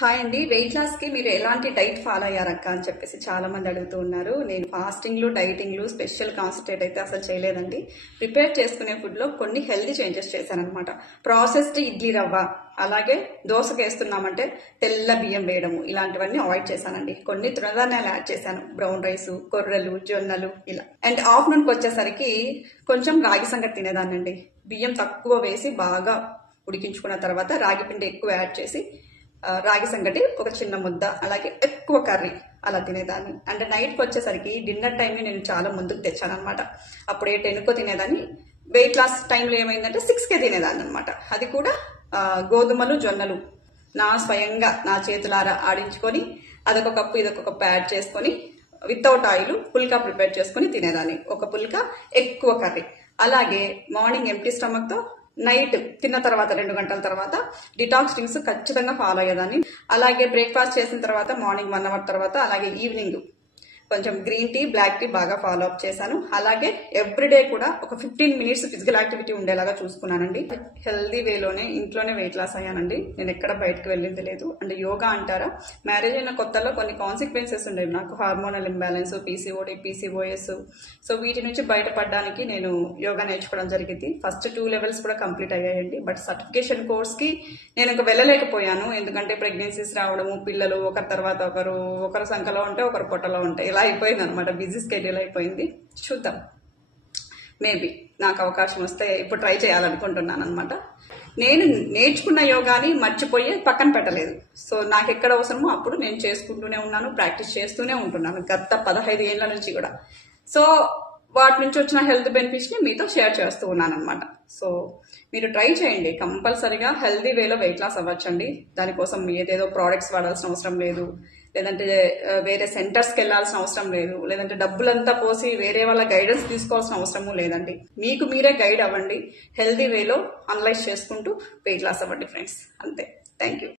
Hi అండి. Weight loss కి మీరు ఎలాంటి డైట్ ఫాలో అయ్యారక్క అని చెప్పేసి చాలా మంది అడుగుతూ ఉన్నారు. నేను ఫాస్టింగ్లు, డైటింగ్లు, స్పెషల్ కాన్సన్ట్రేట్ అయితే అసలు చేయలేదండి. ప్రిపేర్ చేసుకునే ఫుడ్ లో కొన్ని హెల్దీ చేంజెస్ చేశాను అనమాట. ప్రాసెస్డ్ ఇడ్లీ రవ్వ, అలాగే దోశకు వేస్తున్నామంటే తెల్ల బియ్యం వేయడము, ఇలాంటివన్నీ అవాయిడ్ చేశానండి. కొన్ని తృణధాన్యాలు యాడ్ చేశాను, బ్రౌన్ రైస్, కొర్రలు, జొన్నలు ఇలా. అండ్ ఆఫ్టర్నూన్ కి వచ్చేసరికి కొంచెం రాగి సంగటి తినేదానండి. బియ్యం తక్కువ వేసి బాగా ఉడికించుకున్న తర్వాత రాగి పిండి ఎక్కువ యాడ్ చేసి రాగి సంగటి ఒక చిన్న ముద్ద, అలాగే ఎక్కువ కర్రీ అలా తినేదాన్ని. అంటే నైట్కి వచ్చేసరికి డిన్నర్ టైంని నేను చాలా ముందుకు తెచ్చాను అనమాట. అప్పుడు 10కో తినేదాన్ని. వెయిట్ లాస్ టైంలో ఏమైందంటే 6కే తినేదాన్ని అనమాట. అది కూడా గోధుమలు, జొన్నలు స్వయంగా నా చేతులారా ఆడించుకొని అదొక కప్పు ఇదొక కప్పు యాడ్ చేసుకొని వితౌట్ ఆయిల్ పుల్కా ప్రిపేర్ చేసుకుని తినేదాన్ని. ఒక పుల్కా, ఎక్కువ కర్రీ. అలాగే మార్నింగ్ ఎంప్టీ స్టమక్ తో నైట్ తిన్న తర్వాత 2 గంటల తర్వాత డిటాక్స్ డ్రింక్స్ ఖచ్చితంగా ఫాలో అయ్యేదాన్ని. అలాగే బ్రేక్ఫాస్ట్ చేసిన తర్వాత మార్నింగ్ 1 అవర్ తర్వాత, అలాగే ఈవినింగ్ కొంచెం గ్రీన్ టీ, బ్లాక్ టీ బాగా ఫాలో అప్ చేశాను. అలాగే ఎవ్రీడే కూడా ఒక 15 మినిట్స్ ఫిజికల్ యాక్టివిటీ ఉండేలాగా చూసుకున్నానండి. హెల్దీ వేలోనే ఇంట్లోనే వెయిట్ లాస్ అయ్యానండి. నేను ఎక్కడ బయటకు వెళ్ళింది లేదు. అంటే యోగా అంటారా, మ్యారేజ్ అయిన కొత్తలో కొన్ని కాన్సిక్వెన్సెస్ ఉండేవి నాకు. Hormonal imbalance, PCOD, PCOS. So వీటి నుంచి బయటపడడానికి నేను యోగా నేర్చుకోవడం జరిగింది. ఫస్ట్ 2 లెవెల్స్ కూడా కంప్లీట్ అయ్యాయండి. బట్ సర్టిఫికేషన్ కోర్స్ కి నేను ఇంకా వెళ్ళలేకపోయాను. ఎందుకంటే ప్రెగ్నెన్సీస్ రావడము, పిల్లలు ఒకరి తర్వాత ఒకరు సంఖలో ఉంటే ఒకరు పొట్టలో ఉంటే ఇలా అయిపోయింది అనమాట. బిజీ స్కెడ్యూల్ అయిపోయింది. చూద్దాం, మేబీ నాకు అవకాశం వస్తే ఇప్పుడు ట్రై చేయాలనుకుంటున్నాను అనమాట. నేను నేర్చుకున్న యోగాని మర్చిపోయి పక్కన పెట్టలేదు. సో నాకు ఎక్కడ అవసరమో అప్పుడు నేను చేసుకుంటూనే ఉన్నాను, ప్రాక్టీస్ చేస్తూనే ఉంటున్నాను గత 15 ఏళ్ల నుంచి కూడా. సో వాటి నుంచి వచ్చిన హెల్త్ బెనిఫిట్స్ ని మీతో షేర్ చేస్తూ ఉన్నాను అనమాట. సో మీరు ట్రై చేయండి, కంపల్సరీగా హెల్తీ వేలో వెయిట్ లాస్ అవ్వచ్చండి. దానికోసం ఏదేదో ప్రోడక్ట్స్ వాడాల్సిన అవసరం లేదు, లేదంటే వేరే సెంటర్స్కి వెళ్లాల్సిన అవసరం లేదు, లేదంటే డబ్బులంతా పోసి వేరే వాళ్ళ గైడెన్స్ తీసుకోవాల్సిన అవసరము లేదండి. మీకు మీరే గైడ్ అవ్వండి, హెల్తీ వేలో అనలైజ్ చేసుకుంటూ వెయిట్ లాస్ అవ్వండి ఫ్రెండ్స్. అంతే. Thank you.